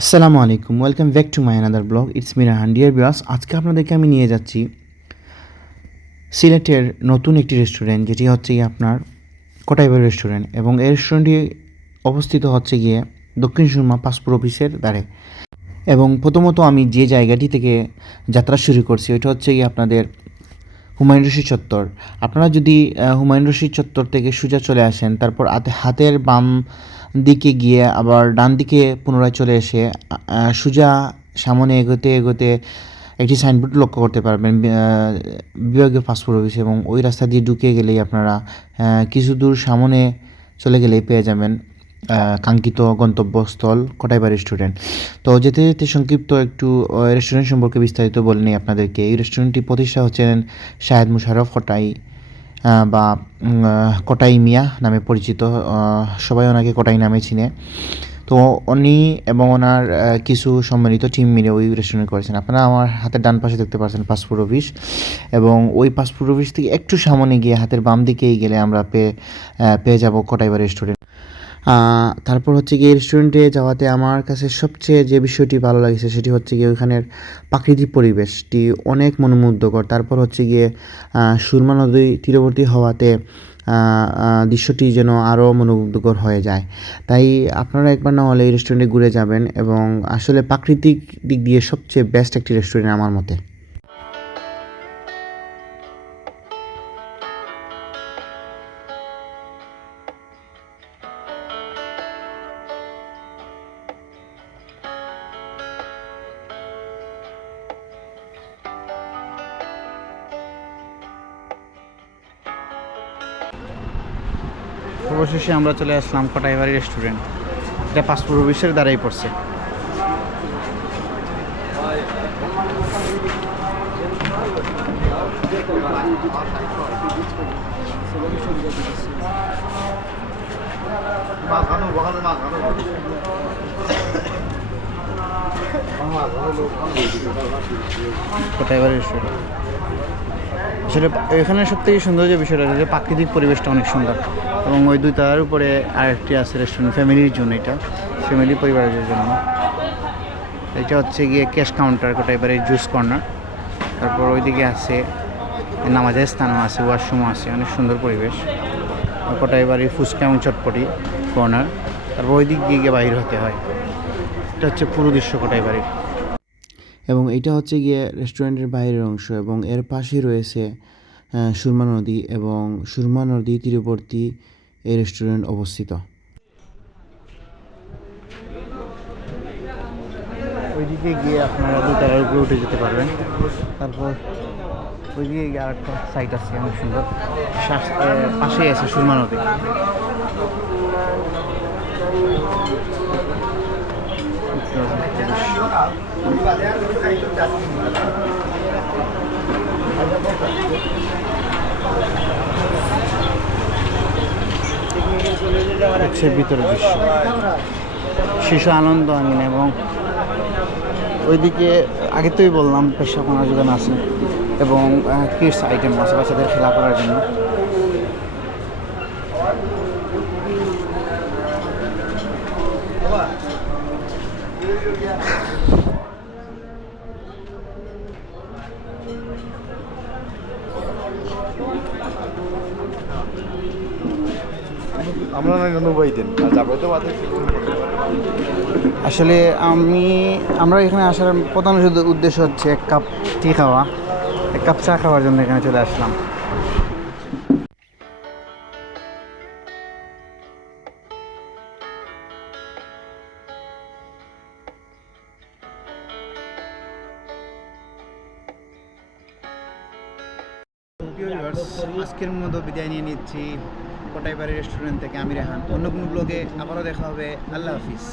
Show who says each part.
Speaker 1: আসসালামু আলাইকুম, welcome back to my another blog it's Mira হান্ডিয়ার বিয়াস আজকে আপনাদেরকে আমি নিয়ে যাচ্ছি সিলেটের নতুন একটি রেস্টুরেন্ট যেটি হচ্ছে গিয়ে আপনার কোটাইবার রেস্টুরেন্ট এবং এই রেস্টুরেন্টটি অবস্থিত হচ্ছে গিয়ে দক্ষিণ সুরমা পাসপোর্ট অফিসের দ্বারে এবং প্রথমত আমি যে জায়গাটি থেকে যাত্রা শুরু করছি, ওইটা হচ্ছে গিয়ে আপনাদের হুমায়ুন রশিদ চত্বর। আপনারা যদি হুমায়ুন রশিদ চত্বর থেকে সোজা চলে আসেন, তারপর হাতে হাতের বাম দিকে গিয়ে আবার ডান দিকে পুনরায় চলে এসে সোজা সামনে এগোতে এগোতে একটি সাইনবোর্ড লক্ষ্য করতে পারবেন বিভাগীয় পাসপোর্ট অফিস এবং ওই রাস্তা দিয়ে ঢুকে গেলেই আপনারা কিছু দূর সামনে চলে গেলেই পেয়ে যাবেন। কাঙ্ক্ষিত গন্তব্যস্থল কোটাইবার রেস্টুরেন্ট তো যেতে যেতে সংক্ষিপ্ত একটু রেস্টুরেন্ট সম্পর্কে বিস্তারিত বলে নিই আপনাদেরকে। এই রেস্টুরেন্টটি প্রতিষ্ঠা হচ্ছেন শাহেদ মুশারফ কটাই বা কটাই মিয়া নামে পরিচিত। সবাই ওনাকে কটাই নামে চিনে। তো উনি এবং ওনার কিছু সম্মিলিত টিম মিলে ওই রেস্টুরেন্ট করেছেন। আপনারা আমার হাতের ডান পাশে দেখতে পাচ্ছেন পাসপোর্ট অফিস এবং ওই পাসপোর্ট অফিস থেকে একটু সামনে গিয়ে হাতের বাম দিকেই গেলে আমরা পেয়ে পেয়ে যাব কটাইবার রেস্টুরেন্ট তারপর হচ্ছে গিয়ে রেস্টুরেন্টে যাওয়াতে আমার কাছে সবচেয়ে যে বিষয়টি ভালো লাগছে সেটি হচ্ছে গিয়ে ওইখানের প্রাকৃতিক পরিবেশটি অনেক মনোমুগ্ধকর। তারপর হচ্ছে গিয়ে সুরমা নদী তীরবর্তী হওয়াতে দৃশ্যটি যেন আরও মনোমুগ্ধকর হয়ে যায়। তাই আপনারা একবার না হলে এই রেস্টুরেন্টে ঘুরে যাবেন এবং আসলে প্রাকৃতিক দিক দিয়ে সবচেয়ে বেস্ট একটি রেস্টুরেন্ট আমার মতে। অবশেষে আমরা চলে আসলাম কটাইবাড়ি রেস্টুরেন্ট এটা পাসপোর্ট অফিসের দ্বারাই পড়ছে। কোটাইবাড়ি রেস্টুরেন্ট আসলে এখানে সব থেকে সুন্দর যে বিষয়টা যে প্রাকৃতিক পরিবেশটা অনেক সুন্দর। এবং ওই দুই তালার উপরে আরেকটি আছে রেস্টুরেন্ট ফ্যামিলির জন্য এটা। ফ্যামিলি পরিবারের জন্য। এটা হচ্ছে গিয়ে ক্যাশ কাউন্টার কোটাইবাড়ি জুস কর্নার তারপর ওইদিকে আছে, নামাজের স্থানও আছে ওয়াশরুমও আছে, অনেক সুন্দর পরিবেশ। কোটাইবাড়ি ফুচকা এবং চটপটি কর্নার তারপর ওই দিক দিয়ে গিয়ে বাইর হতে হয়। এটা হচ্ছে পুরো দৃশ্য কোটাইবাড়ির এবং এটা হচ্ছে গিয়ে রেস্টুরেন্টের বাইরের অংশ এবং এর পাশেই রয়েছে সুরমা নদী এবং সুরমা নদী তীরবর্তী এই রেস্টুরেন্ট অবস্থিত। ওইদিকে গিয়ে আপনারা দুতলার উপরে উঠে যেতে পারবেন। তারপর ওইদিকে গিয়ে আরেকটা সাইট আছে অনেক সুন্দর। পাশেই আছে সুরমা নদী। হচ্ছে ভিতরের দৃশ্য। শিশু আনন্দ আমিন এবং ওইদিকে, আগে তোই বললাম পেশাপনা যোগান আছে এবং কিডস আইটেম আছে বাচ্চাদের খেলা করার জন্য।
Speaker 2: আমরা নব্বই দিন। আর তো
Speaker 1: আসলে আমি, আমরা এখানে আসার প্রধান উদ্দেশ্য হচ্ছে এক কাপ টি খাওয়া, এক কাপ চা খাওয়ার জন্য এখানে চলে আসলাম। আজকের মতো বিদায় নিয়ে নিচ্ছি। কোটাইবাড়ি রেস্টুরেন্ট থেকে আমি রেহান অন্য কোনো ব্লগে আবারও দেখা হবে। আল্লাহ হাফিজ।